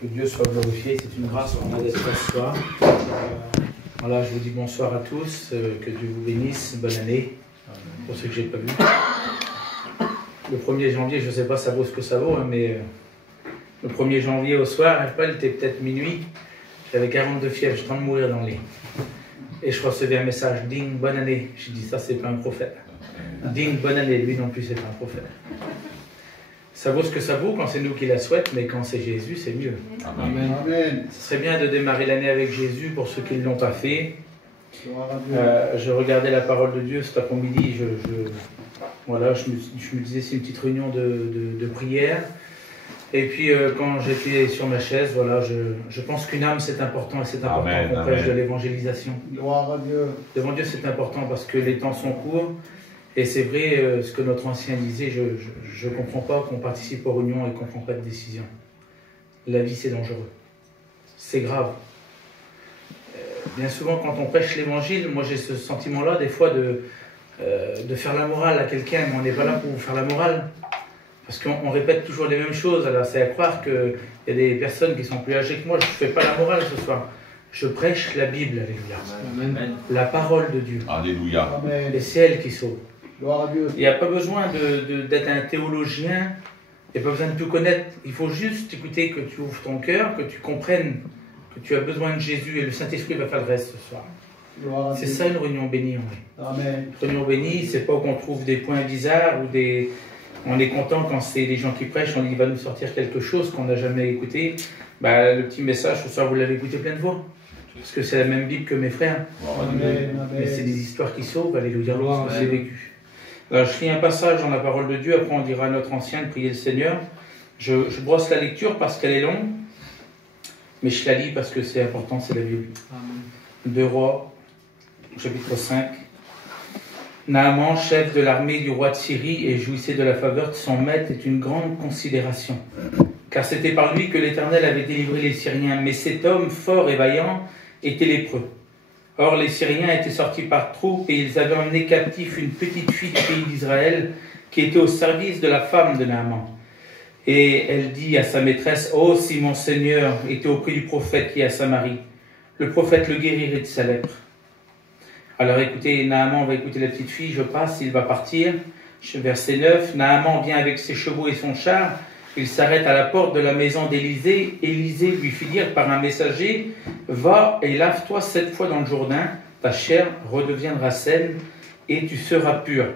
Que Dieu soit glorifié, c'est une grâce qu'on a d'être là ce soir. Voilà, je vous dis bonsoir à tous, que Dieu vous bénisse, bonne année, pour ceux que je n'ai pas vus. Le 1er janvier, je ne sais pas ça vaut ce que ça vaut, hein, mais le 1er janvier au soir, il était peut-être minuit, j'avais 42 fièvres, je suis en train de mourir dans le lit. Et je recevais un message, ding, bonne année. Je dis, ça c'est pas un prophète. Ding, bonne année, lui non plus c'est pas un prophète. Ça vaut ce que ça vaut quand c'est nous qui la souhaitent, mais quand c'est Jésus, c'est mieux. Amen. Amen. Ce serait bien de démarrer l'année avec Jésus pour ceux qui ne l'ont pas fait. Je regardais la parole de Dieu cet après-midi. Voilà, je me disais, c'est une petite réunion de prière. Et puis, quand j'étais sur ma chaise, voilà, je pense qu'une âme, c'est important. Et c'est important qu'on prêche de l'évangélisation. Gloire à Dieu. Devant Dieu, c'est important parce que les temps sont courts. Et c'est vrai, ce que notre ancien disait, je ne comprends pas qu'on participe aux réunions et qu'on ne prend pas de décision. La vie, c'est dangereux. C'est grave. Bien souvent, quand on prêche l'évangile, moi j'ai ce sentiment-là, des fois, de faire la morale à quelqu'un, mais on n'est pas là pour vous faire la morale. Parce qu'on répète toujours les mêmes choses. Alors, c'est à croire qu'il y a des personnes qui sont plus âgées que moi. Je ne fais pas la morale ce soir. Je prêche la Bible, alléluia. Amen. La parole de Dieu. Alléluia. Amen. Et c'est elle qui sauve. Gloire à Dieu. Il n'y a pas besoin d'être un théologien, il n'y a pas besoin de tout connaître. Il faut juste écouter, que tu ouvres ton cœur, que tu comprennes que tu as besoin de Jésus et le Saint-Esprit va faire le reste ce soir. Gloire à C'est Dieu. ça une réunion bénie, en vrai. Amen. Une réunion bénie, c'est pas qu'on trouve des points bizarres ou des... On est content quand c'est les gens qui prêchent, on dit il va nous sortir quelque chose qu'on n'a jamais écouté. Bah, le petit message ce soir, vous l'avez écouté plein de fois. Parce que c'est la même Bible que mes frères. Amen. Mais c'est des histoires qui sauvent, alléluia, Gloire parce à que j'ai Dieu. vécu. Alors, je lis un passage dans la parole de Dieu, après on dira à notre ancien de prier le Seigneur. Je brosse la lecture parce qu'elle est longue, mais je la lis parce que c'est important, c'est la Bible. Amen. 2 Rois, chapitre 5. Naaman, chef de l'armée du roi de Syrie, et jouissait de la faveur de son maître, est une grande considération. Car c'était par lui que l'Éternel avait délivré les Syriens. Mais cet homme, fort et vaillant, était lépreux. Or, les Syriens étaient sortis par troupes et ils avaient emmené captif une petite fille du pays d'Israël qui était au service de la femme de Naaman. Et elle dit à sa maîtresse, « Oh, si mon Seigneur était auprès du prophète qui est à Samarie, le prophète le guérirait de sa lèpre. » Alors écoutez, Naaman va écouter la petite fille, je passe, il va partir. Verset 9, Naaman vient avec ses chevaux et son char. Il s'arrête à la porte de la maison d'Élisée. Élisée lui fit dire par un messager, « Va et lave-toi 7 fois dans le Jourdain, ta chair redeviendra saine et tu seras pur. »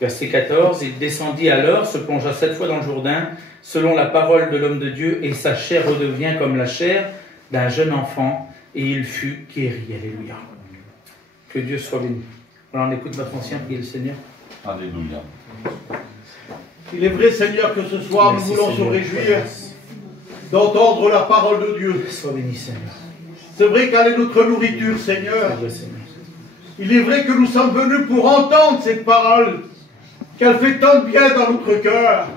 Verset 14, il descendit alors, se plongea 7 fois dans le Jourdain, selon la parole de l'homme de Dieu, et sa chair redevient comme la chair d'un jeune enfant, et il fut guéri. Alléluia. Que Dieu soit béni. Alors on écoute notre ancien prier le Seigneur. Alléluia. Il est vrai, Seigneur, que ce soir, Merci, nous voulons Seigneur. se réjouir d'entendre la parole de Dieu. Sois béni, Seigneur. C'est vrai qu'elle est notre nourriture, Seigneur. Dieu, Seigneur. Il est vrai que nous sommes venus pour entendre cette parole, qu'elle fait tant de bien dans notre cœur.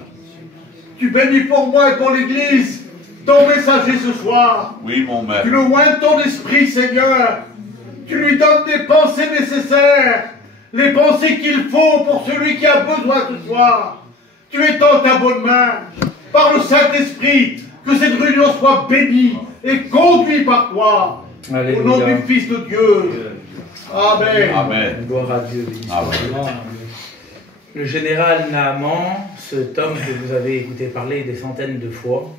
Tu bénis pour moi et pour l'Église ton messager ce soir. Oui, mon maître. Tu le oins de ton esprit, Seigneur. Tu lui donnes des pensées nécessaires, les pensées qu'il faut pour celui qui a besoin ce soir. Tu étends ta bonne main par le Saint-Esprit, que cette réunion soit bénie et conduite par toi. Alléluia. Au nom du Fils de Dieu. Amen. Amen. Gloire à Dieu. béni soit Amen. Dieu. Le général Naaman, cet homme que vous avez écouté parler des centaines de fois,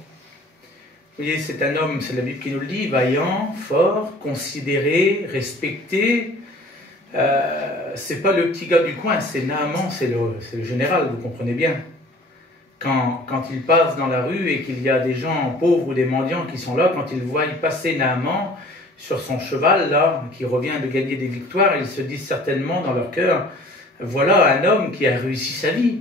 vous voyez, c'est un homme, c'est la Bible qui nous le dit, vaillant, fort, considéré, respecté. C'est pas le petit gars du coin, c'est Naaman, c'est le général, vous comprenez bien. Quand il passe dans la rue et qu'il y a des gens pauvres ou des mendiants qui sont là, quand ils voient passer Naaman sur son cheval, là, qui revient de gagner des victoires, ils se disent certainement dans leur cœur, voilà un homme qui a réussi sa vie.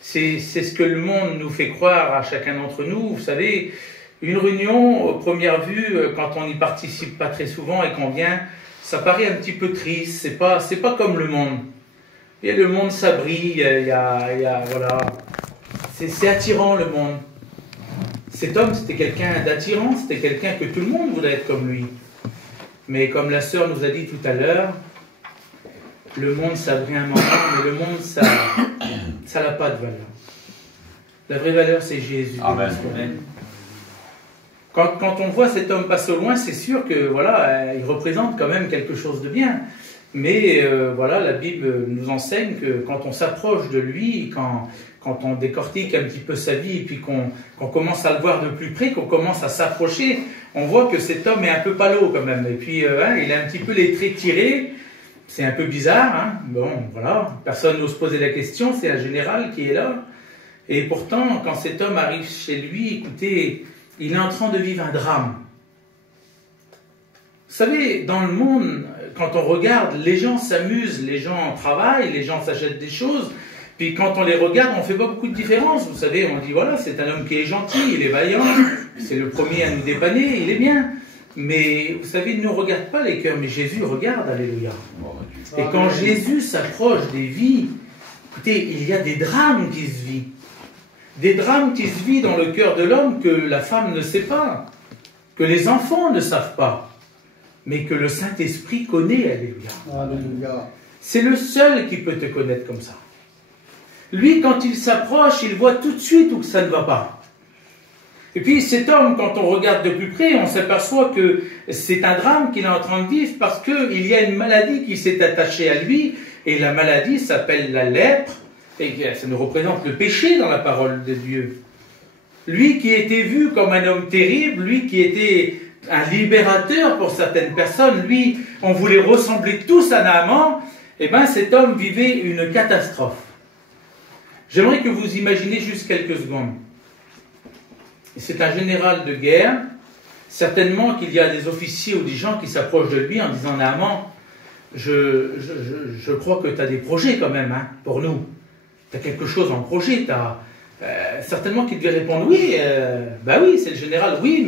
C'est ce que le monde nous fait croire à chacun d'entre nous. Vous savez, une réunion, première vue, quand on n'y participe pas très souvent et qu'on vient, ça paraît un petit peu triste. C'est pas comme le monde. Et le monde, ça brille, voilà. C'est attirant, le monde. Cet homme, c'était quelqu'un d'attirant, c'était quelqu'un que tout le monde voulait être comme lui. Mais comme la sœur nous a dit tout à l'heure, le monde, ça brille un moment, mais le monde, ça n'a pas de valeur. La vraie valeur, c'est Jésus. Amen. Quand on voit cet homme passer au loin, c'est sûr que voilà, il représente quand même quelque chose de bien. Mais voilà, la Bible nous enseigne que quand on s'approche de lui, quand on décortique un petit peu sa vie, et puis qu'on commence à le voir de plus près, qu'on commence à s'approcher, on voit que cet homme est un peu palo quand même. Et puis il a un petit peu les traits tirés. C'est un peu bizarre, hein. Bon, voilà, personne n'ose poser la question, c'est un général qui est là. Et pourtant, quand cet homme arrive chez lui, écoutez, il est en train de vivre un drame. Vous savez, dans le monde, quand on regarde, les gens s'amusent, les gens travaillent, les gens s'achètent des choses, puis quand on les regarde, on ne fait pas beaucoup de différence. Vous savez, on dit, voilà, c'est un homme qui est gentil, il est vaillant, c'est le premier à nous dépanner, il est bien. Mais vous savez, il ne nous regarde pas les cœurs, mais Jésus regarde, alléluia. Et quand Jésus s'approche des vies, écoutez, il y a des drames qui se vivent. Des drames qui se vivent dans le cœur de l'homme que la femme ne sait pas, que les enfants ne savent pas, mais que le Saint-Esprit connaît, alléluia. Alléluia. C'est le seul qui peut te connaître comme ça. Lui, quand il s'approche, il voit tout de suite où ça ne va pas. Et puis cet homme, quand on regarde de plus près, on s'aperçoit que c'est un drame qu'il est en train de vivre parce qu'il y a une maladie qui s'est attachée à lui, et la maladie s'appelle la lèpre, et ça nous représente le péché dans la parole de Dieu. Lui qui était vu comme un homme terrible, lui qui était un libérateur pour certaines personnes, lui, on voulait ressembler tous à Naaman, et bien cet homme vivait une catastrophe. J'aimerais que vous imaginez juste quelques secondes. C'est un général de guerre. Certainement qu'il y a des officiers ou des gens qui s'approchent de lui en disant « Naaman, je crois que tu as des projets quand même, hein, pour nous. Tu as quelque chose en projet. Certainement qu'il devait répondre « Oui, bah oui, c'est le général, oui,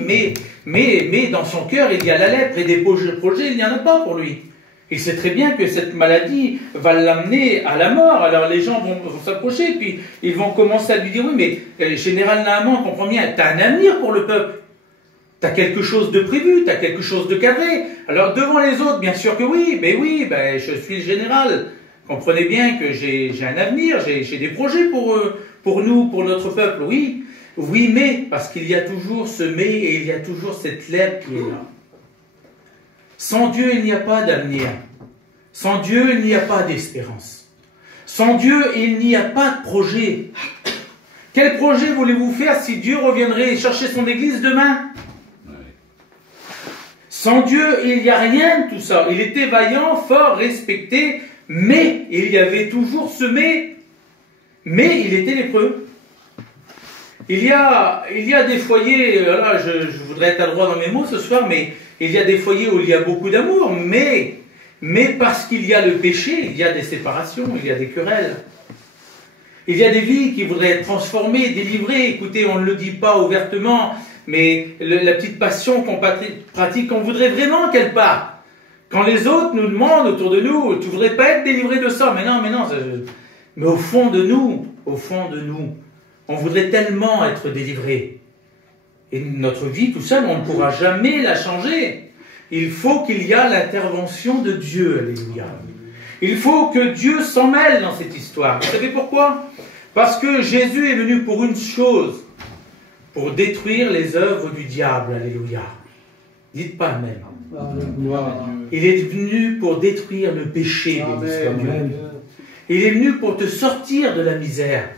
mais dans son cœur, il y a la lèpre et des projets, il n'y en a pas pour lui. Il sait très bien que cette maladie va l'amener à la mort. Alors les gens vont s'approcher, puis ils vont commencer à lui dire « Oui, mais général Naaman, comprends bien, tu as un avenir pour le peuple. Tu as quelque chose de prévu, tu as quelque chose de cadré. Alors devant les autres, bien sûr que oui, mais oui, je suis le général. Comprenez bien que j'ai un avenir, j'ai des projets pour nous, pour notre peuple, oui. Oui, mais, parce qu'il y a toujours ce mais et il y a toujours cette lèpre qui est là. Sans Dieu, il n'y a pas d'avenir. Sans Dieu, il n'y a pas d'espérance. Sans Dieu, il n'y a pas de projet. Quel projet voulez-vous faire si Dieu reviendrait chercher son église demain? Sans Dieu, il n'y a rien de tout ça. Il était vaillant, fort, respecté, mais il y avait toujours ce mais. Mais il était lépreux. Il y a des foyers, là, je voudrais être à droit dans mes mots ce soir, mais il y a des foyers où il y a beaucoup d'amour, mais parce qu'il y a le péché, il y a des séparations, il y a des querelles. Il y a des vies qui voudraient être transformées, délivrées. Écoutez, on ne le dit pas ouvertement, mais la petite passion qu'on pratique, on voudrait vraiment qu'elle parte. Quand les autres nous demandent autour de nous, tu voudrais pas être délivré de ça, mais non, mais au fond de nous, on voudrait tellement être délivré. Et notre vie tout seul, on ne pourra jamais la changer. Il faut qu'il y ait l'intervention de Dieu, alléluia. Il faut que Dieu s'en mêle dans cette histoire. Vous savez pourquoi? Parce que Jésus est venu pour une chose, pour détruire les œuvres du diable, alléluia. Dites pas Amen. Il est venu pour détruire le péché, Amen. Il est venu pour te sortir de la misère.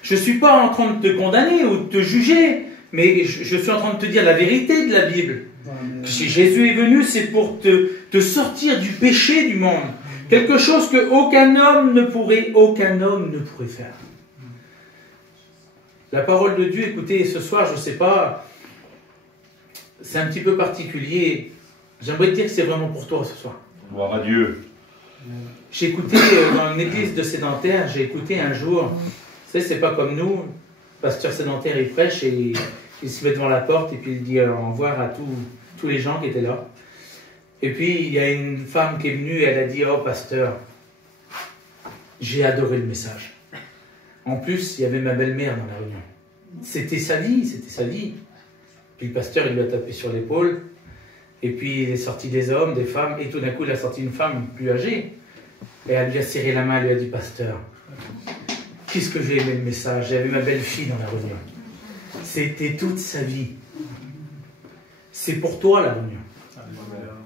Je ne suis pas en train de te condamner ou de te juger, mais je suis en train de te dire la vérité de la Bible. Amen. Si Jésus est venu, c'est pour te sortir du péché du monde. Quelque chose qu'aucun homme ne pourrait faire. La parole de Dieu, écoutez, ce soir, je ne sais pas, c'est un petit peu particulier. J'aimerais te dire que c'est vraiment pour toi ce soir. Gloire à Dieu. J'ai écouté dans une église de sédentaires, j'ai écouté un jour, vous savez, c'est pas comme nous, le pasteur sédentaire il prêche et il se met devant la porte et puis il dit au revoir à tous les gens qui étaient là. Et puis il y a une femme qui est venue et elle a dit « Oh pasteur, j'ai adoré le message. » En plus, il y avait ma belle-mère dans la réunion. C'était sa vie, c'était sa vie. Puis le pasteur il lui a tapé sur l'épaule et puis il est sorti des hommes, des femmes et tout d'un coup il a sorti une femme plus âgée. Et elle lui a serré la main, elle lui a dit « Pasteur, qu'est-ce que j'ai aimé le message, j'avais ma belle-fille dans la réunion. » C'était toute sa vie. C'est pour toi la réunion.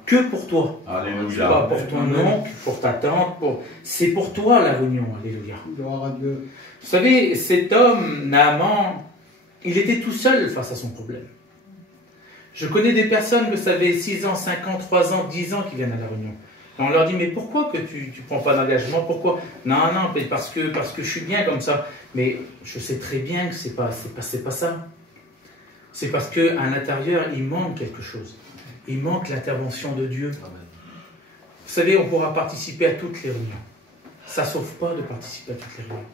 Que pour toi. Alléluia. Pas pour ton oncle, pour ta tante, c'est pour toi la réunion. Alléluia. Gloire à Dieu. Vous savez, cet homme, Naaman, il était tout seul face à son problème. Je connais des personnes, vous savez, 6 ans, 5 ans, 3 ans, 10 ans qui viennent à la réunion. Et on leur dit, mais pourquoi que tu ne prends pas d'engagement? Pourquoi? Non, parce que je suis bien comme ça. Mais je sais très bien que c'est pas ça. C'est parce qu'à l'intérieur, il manque quelque chose. Il manque l'intervention de Dieu. Vous savez, on pourra participer à toutes les réunions. Ça ne sauve pas de participer à toutes les réunions.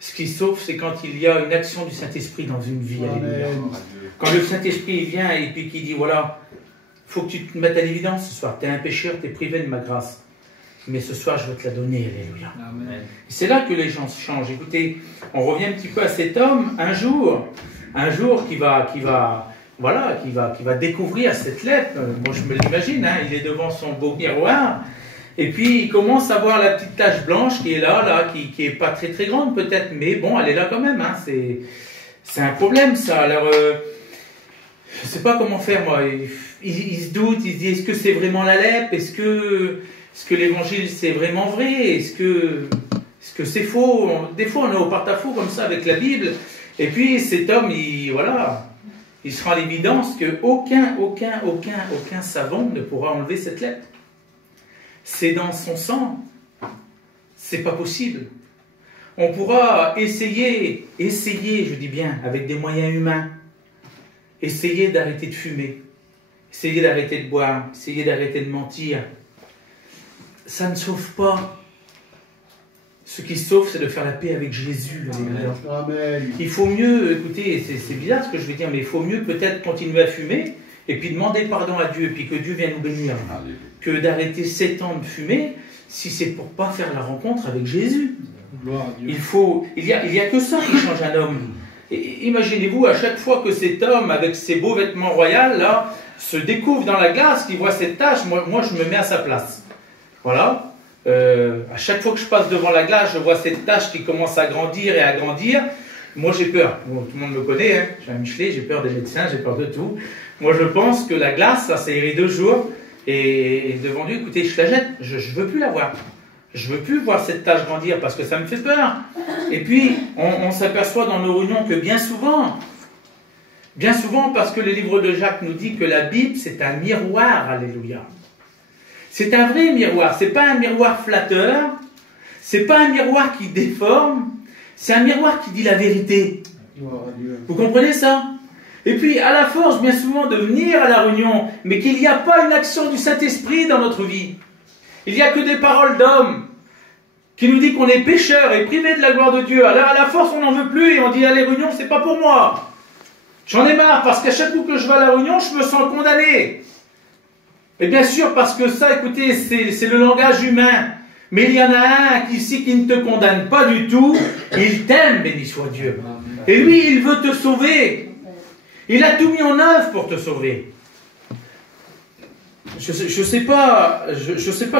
Ce qui sauve, c'est quand il y a une action du Saint-Esprit dans une vie. Alléluia. Quand le Saint-Esprit vient et puis qui dit, voilà, il faut que tu te mettes à l'évidence ce soir. Tu es un pécheur, tu es privé de ma grâce. Mais ce soir, je veux te la donner. Alléluia. C'est là que les gens se changent. Écoutez, on revient un petit peu à cet homme. Un jour qui va découvrir cette lettre. Moi, je me l'imagine, hein, il est devant son beau miroir. Et puis, il commence à voir la petite tache blanche qui est là, qui est pas très très grande peut-être, mais bon, elle est là quand même. Hein, c'est un problème, ça. Alors, je sais pas comment faire, moi. Il se doute, il se dit, est-ce que c'est vraiment la lèpre? Est-ce que l'évangile, c'est vraiment vrai? Est-ce que c'est faux? Des fois, on est au porte-à-faux comme ça avec la Bible. Et puis, cet homme, il se rend à l'évidence qu'aucun savon ne pourra enlever cette lèpre. C'est dans son sang. C'est pas possible. On pourra essayer, je dis bien, avec des moyens humains, essayer d'arrêter de fumer, essayer d'arrêter de boire, essayer d'arrêter de mentir. Ça ne sauve pas. Ce qui sauve, c'est de faire la paix avec Jésus. Amen. Il faut mieux, écoutez, c'est bizarre ce que je vais dire, mais il faut mieux peut-être continuer à fumer et puis demander pardon à Dieu et puis que Dieu vienne nous bénir, que d'arrêter 7 ans de fumer si c'est pour pas faire la rencontre avec Jésus. Gloire à Dieu. Il y a que ça qui change un homme. Et imaginez-vous, à chaque fois que cet homme, avec ses beaux vêtements royaux, là, se découvre dans la glace, qu'il voit cette tache, moi je me mets à sa place. Voilà. À chaque fois que je passe devant la glace, je vois cette tache qui commence à grandir et à grandir. Moi j'ai peur. Bon, tout le monde me connaît, hein. J'ai un Michelet, j'ai peur des médecins, j'ai peur de tout. Moi je pense que la glace, ça irait 2 jours. Et devant Dieu, écoutez, je la jette. Je ne veux plus la voir. Je ne veux plus voir cette tache grandir parce que ça me fait peur. Et puis, on s'aperçoit dans nos réunions que bien souvent, parce que le livre de Jacques nous dit que la Bible, c'est un miroir, alléluia. C'est un vrai miroir, c'est pas un miroir flatteur, c'est pas un miroir qui déforme, c'est un miroir qui dit la vérité. Vous comprenez ça? Et puis, à la force, bien souvent, de venir à la réunion, mais qu'il n'y a pas une action du Saint-Esprit dans notre vie. Il n'y a que des paroles d'hommes qui nous disent qu'on est pécheurs et privés de la gloire de Dieu. Alors, à la force, on n'en veut plus et on dit, à la réunion, c'est pas pour moi. J'en ai marre, parce qu'à chaque coup que je vais à la réunion, je me sens condamné. Et bien sûr, parce que ça, écoutez, c'est le langage humain. Mais il y en a un ici qui ne te condamne pas du tout. Il t'aime, béni soit Dieu. Et lui, il veut te sauver. Il a tout mis en œuvre pour te sauver. Je sais pas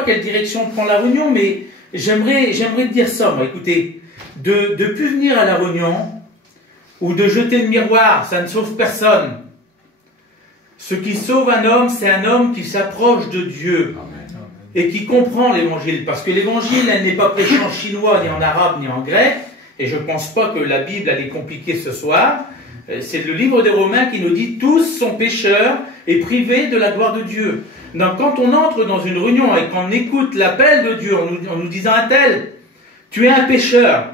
quelle direction prend la réunion, mais j'aimerais te dire ça, moi. Écoutez, de plus venir à la réunion, ou de jeter le miroir, ça ne sauve personne. Ce qui sauve un homme, c'est un homme qui s'approche de Dieu et qui comprend l'évangile. Parce que l'évangile, elle n'est pas prêchée en chinois, ni en arabe, ni en grec. Et je ne pense pas que la Bible, elle est compliquée ce soir. C'est le livre des Romains qui nous dit « Tous sont pécheurs et privés de la gloire de Dieu ». Donc quand on entre dans une réunion et qu'on écoute l'appel de Dieu en nous disant un tel, tu es un pécheur.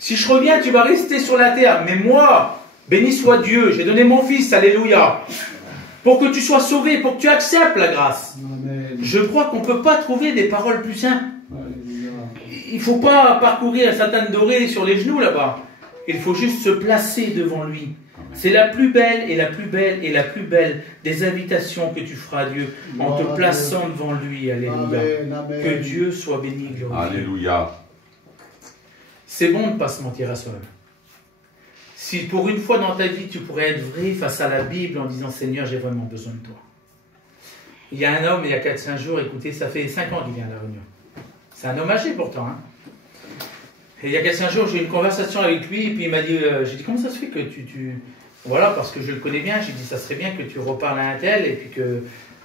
Si je reviens, tu vas rester sur la terre. Mais moi, béni soit Dieu, j'ai donné mon fils, alléluia, pour que tu sois sauvé, pour que tu acceptes la grâce. Amen. Je crois qu'on ne peut pas trouver des paroles plus simples. Il ne faut pas parcourir Satan doré sur les genoux là-bas. Il faut juste se placer devant lui. C'est la plus belle et la plus belle et la plus belle des invitations que tu feras à Dieu en te plaçant devant lui. Alléluia. Amen, amen. Que Dieu soit béni, glorifié. Alléluia. C'est bon de ne pas se mentir à soi-même. Si pour une fois dans ta vie, tu pourrais être vrai face à la Bible en disant « Seigneur, j'ai vraiment besoin de toi ». Il y a un homme, il y a 4-5 jours, écoutez, ça fait 5 ans qu'il vient à la réunion. C'est un homme âgé pourtant. Hein. Et il y a 4-5 jours, j'ai eu une conversation avec lui, et puis il m'a dit, j'ai dit, comment ça se fait que Voilà, parce que je le connais bien, j'ai dit, ça serait bien que tu reparles à un tel, et puis que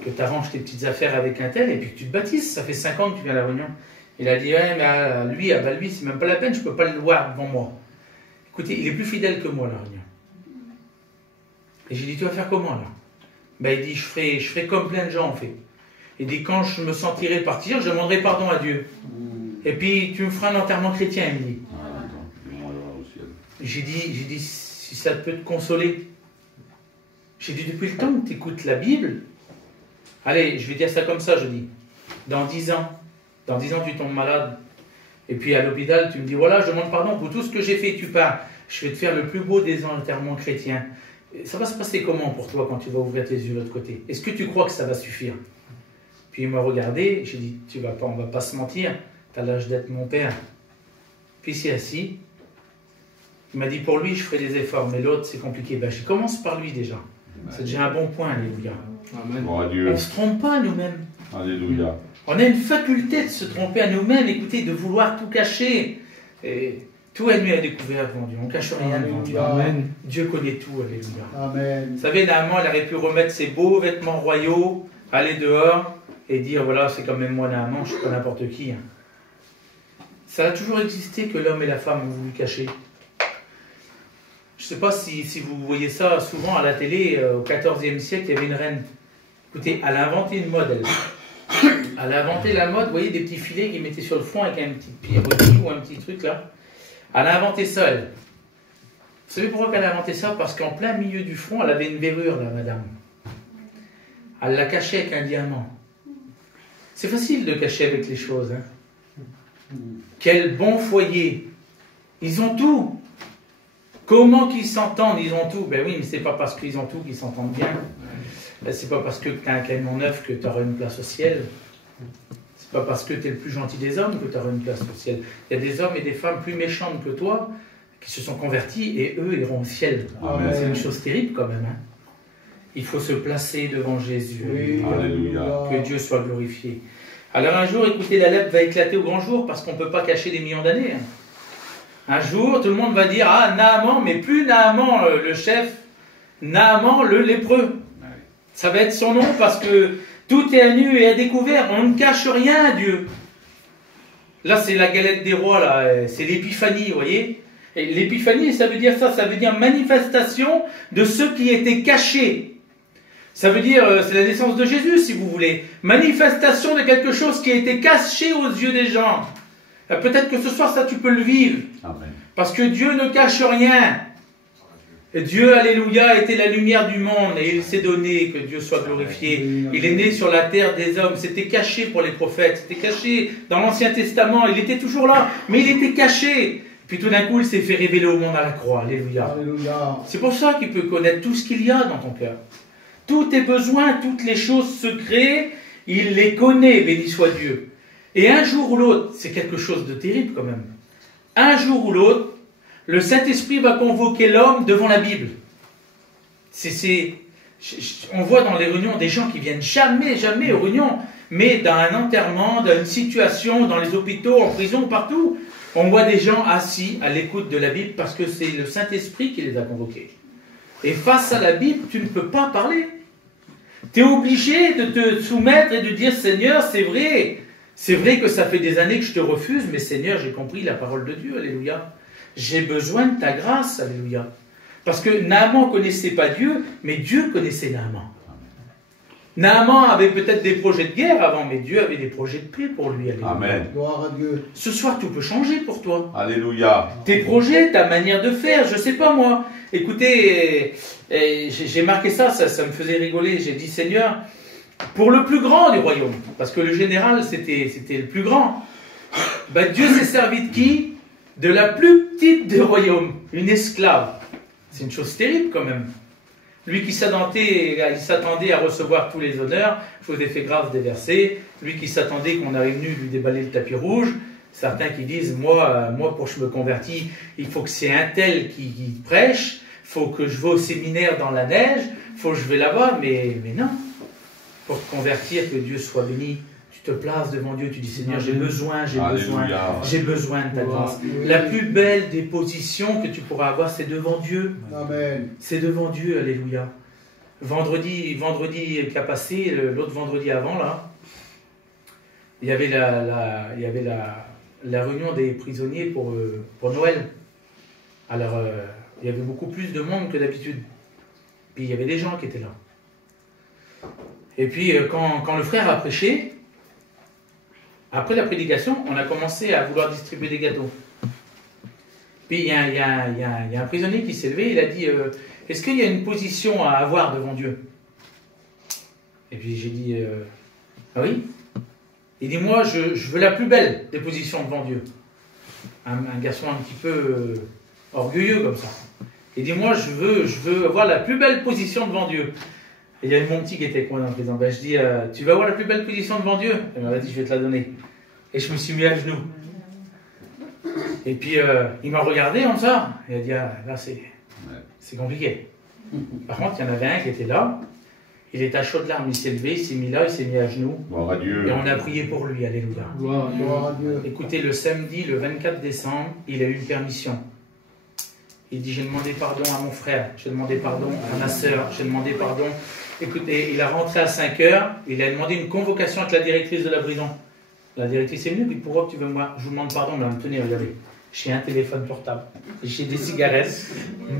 tu arranges tes petites affaires avec un tel, et puis que tu te baptises. Ça fait 5 ans que tu viens à la réunion. Il a dit, ouais, mais lui, c'est même pas la peine, je peux pas le voir devant moi. Écoutez, il est plus fidèle que moi à la réunion. Et j'ai dit, tu vas faire comment là? Ben, il dit, je ferai comme plein de gens ont fait. Il dit, quand je me sentirai partir, je demanderai pardon à Dieu. Et puis, tu me feras un enterrement chrétien, il me dit. J'ai dit, si ça peut te consoler. J'ai dit, depuis le temps que tu écoutes la Bible, allez, je vais dire ça comme ça, je dis, dans 10 ans, tu tombes malade. Et puis à l'hôpital, tu me dis, voilà, je demande pardon pour tout ce que j'ai fait, tu pars. Je vais te faire le plus beau des enterrements chrétiens. Ça va se passer comment pour toi quand tu vas ouvrir tes yeux de l'autre côté? Est-ce que tu crois que ça va suffire? Puis il m'a regardé, j'ai dit, on va pas se mentir, tu as l'âge d'être mon père. Puis il s'est assis. Il m'a dit, pour lui, je ferai des efforts, mais l'autre, c'est compliqué. Ben, je commence par lui déjà. C'est déjà un bon point, alléluia. Amen. Oh, On ne se trompe pas nous-mêmes. Alléluia. On a une faculté de se tromper à nous-mêmes, écoutez, de vouloir tout cacher. Et tout est nuit à découvert devant Dieu. On ne cache rien devant Dieu. Amen. Dieu connaît tout, alléluia. Amen. Vous savez, Naaman, il aurait pu remettre ses beaux vêtements royaux, aller dehors et dire, voilà, c'est quand même moi Naaman, je ne suis pas n'importe qui. Ça a toujours existé que l'homme et la femme ont voulu cacher. Je ne sais pas si vous voyez ça souvent à la télé, au XIVe siècle, il y avait une reine. Écoutez, elle a inventé une mode, elle. Elle a inventé la mode, vous voyez, des petits filets qu'ils mettaient sur le front avec un petit pierrotis ou un petit truc là. Elle a inventé ça, elle. Vous savez pourquoi elle a inventé ça? Parce qu'en plein milieu du front, elle avait une verrure, là, madame. Elle la cachait avec un diamant. C'est facile de cacher avec les choses. Hein. Quel bon foyer. Ils ont tout. Comment qu'ils s'entendent? Ils ont tout. Ben oui, mais c'est pas parce qu'ils ont tout qu'ils s'entendent bien. Ben, c'est pas parce que tu as un camion neuf que tu auras une place au ciel. C'est pas parce que tu es le plus gentil des hommes que tu auras une place au ciel. Il y a des hommes et des femmes plus méchantes que toi qui se sont convertis et eux iront au ciel. C'est une chose terrible quand même. Hein. Il faut se placer devant Jésus. Oui, alléluia. Que Dieu soit glorifié. Alors un jour, écoutez, la lèpre va éclater au grand jour parce qu'on ne peut pas cacher des millions d'années. Hein. Un jour, tout le monde va dire, ah, Naaman, mais plus Naaman le chef, Naaman le lépreux. Ça va être son nom parce que tout est à nu et à découvert. On ne cache rien à Dieu. Là, c'est la galette des rois, là. C'est l'épiphanie, vous voyez. Et l'épiphanie, ça veut dire ça veut dire manifestation de ce qui était caché. Ça veut dire, c'est la naissance de Jésus, si vous voulez. Manifestation de quelque chose qui a été caché aux yeux des gens. Peut-être que ce soir, ça, tu peux le vivre. Amen. Parce que Dieu ne cache rien. Et Dieu, alléluia, était la lumière du monde et il s'est donné, que Dieu soit glorifié. Il est né sur la terre des hommes. C'était caché pour les prophètes. C'était caché dans l'Ancien Testament. Il était toujours là, mais il était caché. Puis tout d'un coup, il s'est fait révéler au monde à la croix. Alléluia. Alléluia. C'est pour ça qu'il peut connaître tout ce qu'il y a dans ton cœur. Tous tes besoins, toutes les choses secrètes, il les connaît, béni soit Dieu. Et un jour ou l'autre, c'est quelque chose de terrible quand même. Un jour ou l'autre, le Saint-Esprit va convoquer l'homme devant la Bible. On voit dans les réunions des gens qui viennent jamais aux réunions, mais dans un enterrement, dans une situation, dans les hôpitaux, en prison, partout, on voit des gens assis à l'écoute de la Bible parce que c'est le Saint-Esprit qui les a convoqués. Et face à la Bible, tu ne peux pas parler. Tu es obligé de te soumettre et de dire, Seigneur, c'est vrai que ça fait des années que je te refuse, mais Seigneur, j'ai compris la parole de Dieu, alléluia. J'ai besoin de ta grâce, alléluia. Parce que Naaman ne connaissait pas Dieu, mais Dieu connaissait Naaman. Naaman avait peut-être des projets de guerre avant, mais Dieu avait des projets de paix pour lui, alléluia. Amen. Gloire à Dieu. Ce soir, tout peut changer pour toi. Alléluia. Tes projets, ta manière de faire, je ne sais pas moi. Écoutez, j'ai marqué ça me faisait rigoler. J'ai dit, Seigneur, pour le plus grand du royaume, parce que le général, c'était le plus grand, ben, Dieu s'est servi de qui? De la plus petite des royaumes, une esclave. C'est une chose terrible quand même. Lui qui s'attendait à recevoir tous les honneurs, chose des faits graves déversés. Lui qui s'attendait qu'on arrive venu lui déballer le tapis rouge. Certains qui disent, moi pour que je me convertis, il faut que c'est un tel qui prêche, il faut que je vais au séminaire dans la neige, il faut que je vais là-bas, mais non. Pour te convertir, que Dieu soit béni, tu te places devant Dieu, tu dis Seigneur, j'ai besoin de ta grâce. La plus belle des positions que tu pourras avoir, c'est devant Dieu. Amen. C'est devant Dieu, alléluia. Vendredi qui a passé, l'autre vendredi avant, là, il y avait la réunion des prisonniers pour Noël. Alors, il y avait beaucoup plus de monde que d'habitude. Puis il y avait des gens qui étaient là. Et puis, quand le frère a prêché, après la prédication, on a commencé à vouloir distribuer des gâteaux. Puis il y a un prisonnier qui s'est levé, il a dit est-ce qu'il y a une position à avoir devant Dieu? Et puis j'ai dit ah oui? Il dit moi, je veux la plus belle des positions devant Dieu. Un garçon un petit peu orgueilleux comme ça. Il dit moi, je veux avoir la plus belle position devant Dieu. Et il y avait mon petit qui était avec moi dans le présent. Ben, je dis tu veux avoir la plus belle position devant Dieu? Il m'a dit je vais te la donner. Et je me suis mis à genoux. Et puis il m'a regardé comme ça. Il a dit ah, là c'est compliqué. Par contre, il y en avait un qui était là. Il était à chaudes larmes, il s'est levé, il s'est mis là, il s'est mis à genoux. Gloire à Dieu. Et on a prié pour lui, alléluia. Gloire à Dieu. Écoutez, le samedi, le 24 décembre, il a eu une permission. Il dit, j'ai demandé pardon à mon frère, j'ai demandé pardon à ma soeur, j'ai demandé pardon. Écoutez, il a rentré à 5 heures, il a demandé une convocation avec la directrice de la prison. La directrice est venue, puis pourquoi tu veux moi? Je vous demande pardon, mais tenez, regardez. J'ai un téléphone portable, j'ai des cigarettes.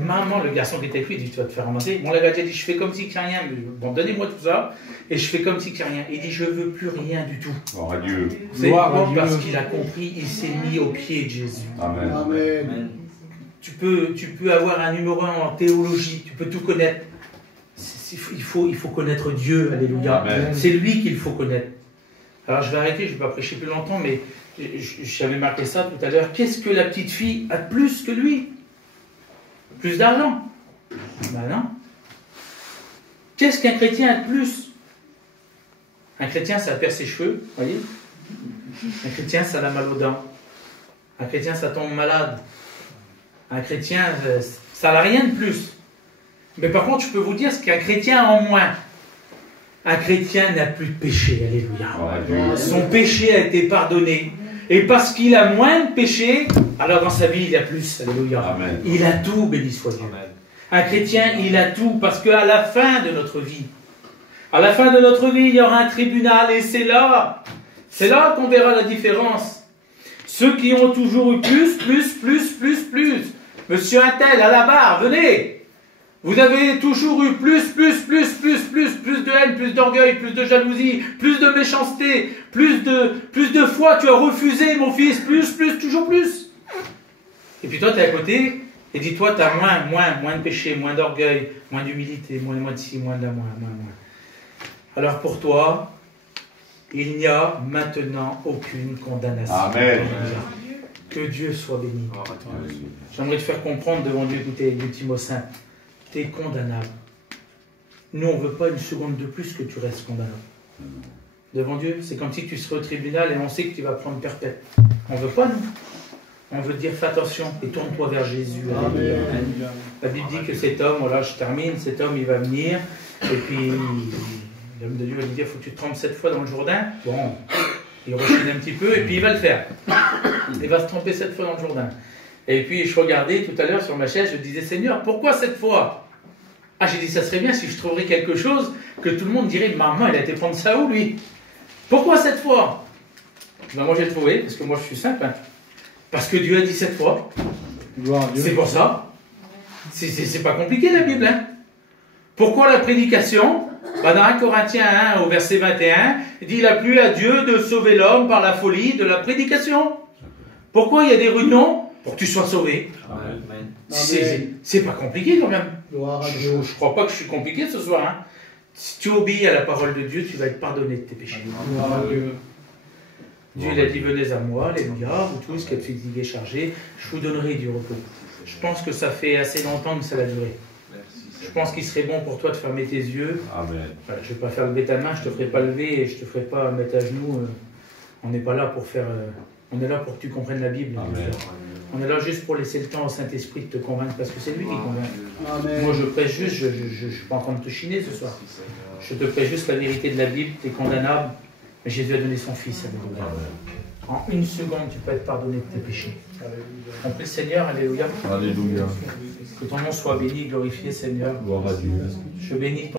Maman, le garçon qui était avec lui, dit tu vas te faire ramasser. Mon gars a dit je fais comme si qu'il n'y a rien. Bon, donnez-moi tout ça et je fais comme si qu'il n'y a rien. Il dit je veux plus rien du tout. Gloire à Dieu. C'est quoi? Parce qu'il a compris, il s'est mis au pied de Jésus. Amen. Amen. Tu peux avoir un numéro 1 en théologie, tu peux tout connaître. Il faut connaître Dieu, alléluia. C'est lui qu'il faut connaître. Alors je vais arrêter, je ne vais pas prêcher plus longtemps, mais j'avais marqué ça tout à l'heure. Qu'est-ce que la petite fille a de plus que lui? Plus d'argent? Ben non. Qu'est-ce qu'un chrétien a de plus? Un chrétien, ça perd ses cheveux, voyez? Un chrétien, ça a mal aux dents. Un chrétien, ça tombe malade. Un chrétien, ça n'a rien de plus. Mais par contre, je peux vous dire ce qu'un chrétien a en moins. Un chrétien n'a plus de péché, alléluia. Son péché a été pardonné. Et parce qu'il a moins de péché, alors dans sa vie, il a plus, alléluia. Amen. Il a tout, béni soit Dieu. Amen. Un chrétien, il a tout, parce qu'à la fin de notre vie, il y aura un tribunal, et c'est là qu'on verra la différence. Ceux qui ont toujours eu plus. Monsieur Intel, à la barre, venez. Vous avez toujours eu plus de haine, plus d'orgueil, plus de jalousie, plus de méchanceté, plus de foi. Tu as refusé, mon fils, toujours plus. Et puis toi, tu es à côté, et dis-toi, tu as moins de péché, moins d'orgueil, moins d'humilité, moins de ci, moins. Alors pour toi, il n'y a maintenant aucune condamnation. Amen. Que Dieu soit béni. J'aimerais te faire comprendre devant Dieu, écoutez, l'ultime saint. Tu es condamnable. Nous, on ne veut pas une seconde de plus que tu restes condamnable. Devant Dieu, c'est comme si tu serais au tribunal et on sait que tu vas prendre perpète. On ne veut pas, nous. On veut te dire, fais attention et tourne-toi vers Jésus. Amen. La Bible dit que cet homme, voilà, je termine, cet homme, il va venir, et puis l'homme de Dieu va lui dire, il faut que tu te trempes 7 fois dans le Jourdain. Bon, il rechigne un petit peu, et puis il va le faire. Il va se tremper 7 fois dans le Jourdain. Et puis je regardais tout à l'heure sur ma chaise, je disais, Seigneur, pourquoi 7 fois? Ah, j'ai dit, ça serait bien si je trouverais quelque chose que tout le monde dirait, maman, il a été prendre ça où, lui? Pourquoi 7 fois? Ben, moi, j'ai trouvé, parce que moi, je suis simple. Hein. Parce que Dieu a dit 7 fois. C'est pour ça. C'est pas compliqué, la Bible. Hein. Pourquoi la prédication? Ben, dans 1 Corinthiens 1, au verset 21, il dit, il a plu à Dieu de sauver l'homme par la folie de la prédication. Pourquoi il y a des réunions? Pour que tu sois sauvé. C'est pas compliqué quand même. Je crois pas que je suis compliqué ce soir. Hein. Si tu obéis à la parole de Dieu, tu vas être pardonné de tes péchés. Dieu il a dit, venez à moi, alléluia, vous tous qui êtes fatigués et chargés, je vous donnerai du repos. Je pense que ça fait assez longtemps que ça va durer. Je pense qu'il serait bon pour toi de fermer tes yeux. Amen. Voilà, je ne vais pas faire lever ta main, je ne te ferai pas lever et je ne te ferai pas mettre à genoux. On n'est pas là pour faire... on est là pour que tu comprennes la Bible. Amen. On est là juste pour laisser le temps au Saint-Esprit de te convaincre, parce que c'est lui qui convainc. Amen. Moi, je prêche juste, je ne suis pas en train de te chiner ce soir. Je te prêche juste la vérité de la Bible, tu es condamnable. Mais Jésus a donné son Fils, alléluia. En une seconde, tu peux être pardonné de tes péchés. On prie le Seigneur, alléluia. Alléluia. Que ton nom soit béni, glorifié, Seigneur. Gloire à Dieu. Je bénis ton